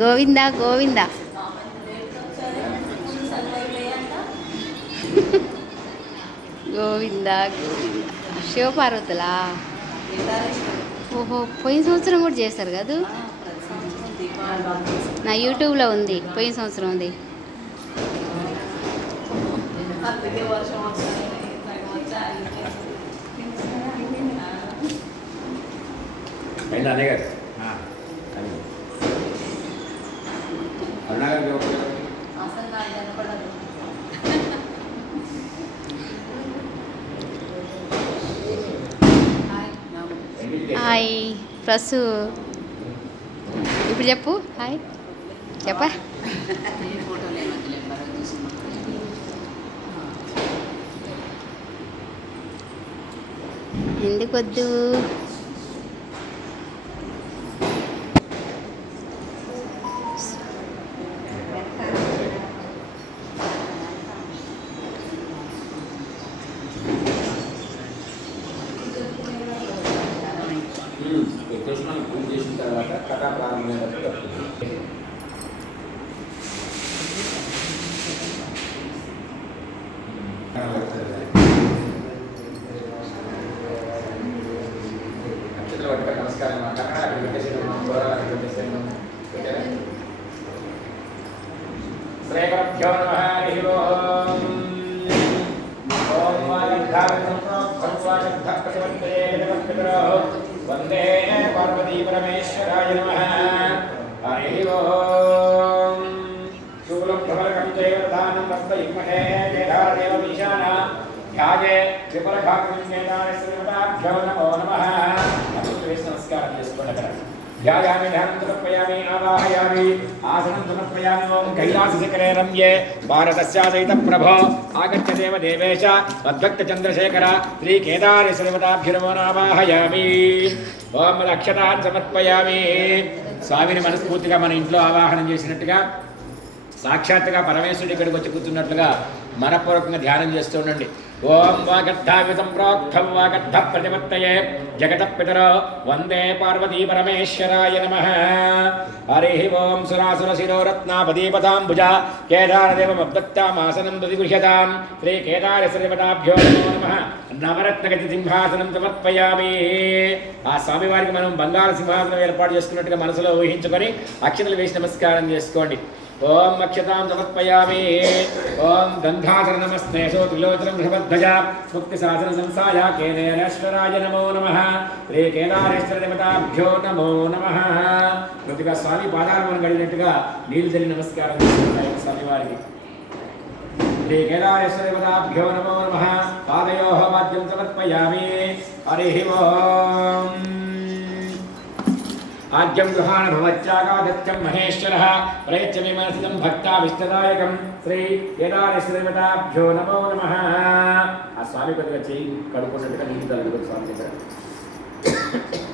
గోవింద గోవింద. గోవింద శివపార్వతులా? ఓహో పోయిన సంవత్సరం కూడా చేశారు కదా నా యూట్యూబ్లో ఉంది పోయిన సంవత్సరం ఉంది. అయిందా హాయ్. ప్రసు. ఇప్పుడు చెప్పు. హాయ్. చెప్పా. ఎందుకొద్దు? ఉమ్, ఈ కృష్ణుని పూజ చేసిన తర్వాత కథా ప్రారంభమైనప్పుడు పరమేశ్వరాయ నమః హరి ఓం శూలం భ్రమరకం జయవధానం వస్త్రయుగ్మహే ఈశాన ధ్యాయే విపులభాగం కేదార నమో నమః నమస్కారం చేసుకోండి ధ్యాయామి ధ్యానం సమర్పయామి ఆవాహయామి ఆసనం సమర్పయామి ఓం కైలాసశిఖరే రమ్యే భారతస్యాదైత ప్రభో ఆగత్య దేవ దేవేశ మద్భక్త చంద్రశేఖర శ్రీ కేదారి శ్రీమతాభ్యునమో నావాహయామి ఓం అక్షతాన్ సమర్పయామి స్వామిని మనస్ఫూర్తిగా మన ఇంట్లో ఆవాహనం చేసినట్టుగా సాక్షాత్తుగా పరమేశ్వరుడు ఇక్కడికి వచ్చి కూర్చున్నట్లుగా మనపూర్వకంగా ధ్యానం చేస్తూ ఉండండి. ఓం వాగర్థావితం ప్రోక్తం వాగర్థ ప్రతిపత్తయే. జగత పితరో వందే పార్వతీ పరమేశ్వరాయ నమ. హరి ఓం సురాసుర శిరోరత్నాపదీపదాంబుజ కేదారదేవమబ్దత్తామాసనం ప్రతిగృహ్యతాం శ్రీ కేదార నమో నమ. నవరత్నగతి సింహాసనం సమర్పయామి. ఆ స్వామివారికి మనం బంగారు సింహాసనం ఏర్పాటు చేసుకున్నట్టుగా మనసులో ఊహించుకొని అక్షతలు వేసి నమస్కారం చేసుకోండి. ఓం అక్షతాం సమర్పయామి ఓం గంధాధర నమస్తే సో త్రిలోచనం వృషభధ్వజ ముక్తి శాసన సంసాయ కేనేశ్వరాయ నమో నమ శ్రీ కేదారేశ్వర దేవతాభ్యో నమో నమ కొద్దిగా స్వామి పాదాలు మనం గడిగినట్టుగా నీళ్ళు చల్లి నమస్కారం చేసుకుంటాయి స్వామివారికి. శ్రీ కేదారేశ్వర దేవతాభ్యో నమో నమ। పాదయో వాద్యం సమర్పయామి। హరి ఓం. ఆద్యం గృహాణ భవత్యాగాదత్యం మహేశ్వర ప్రయచ్చ మే భక్తాభిష్టదాయకం భక్తా విష్ణదాయకం శ్రీ కేదారేశ్వరదేవతాభ్యో నమో నమ ఆ స్వామి కొద్దిగా చేయి కడుక్కున్నట్టుగా నీళ్ళు తగ్గుతుంది స్వామి దగ్గర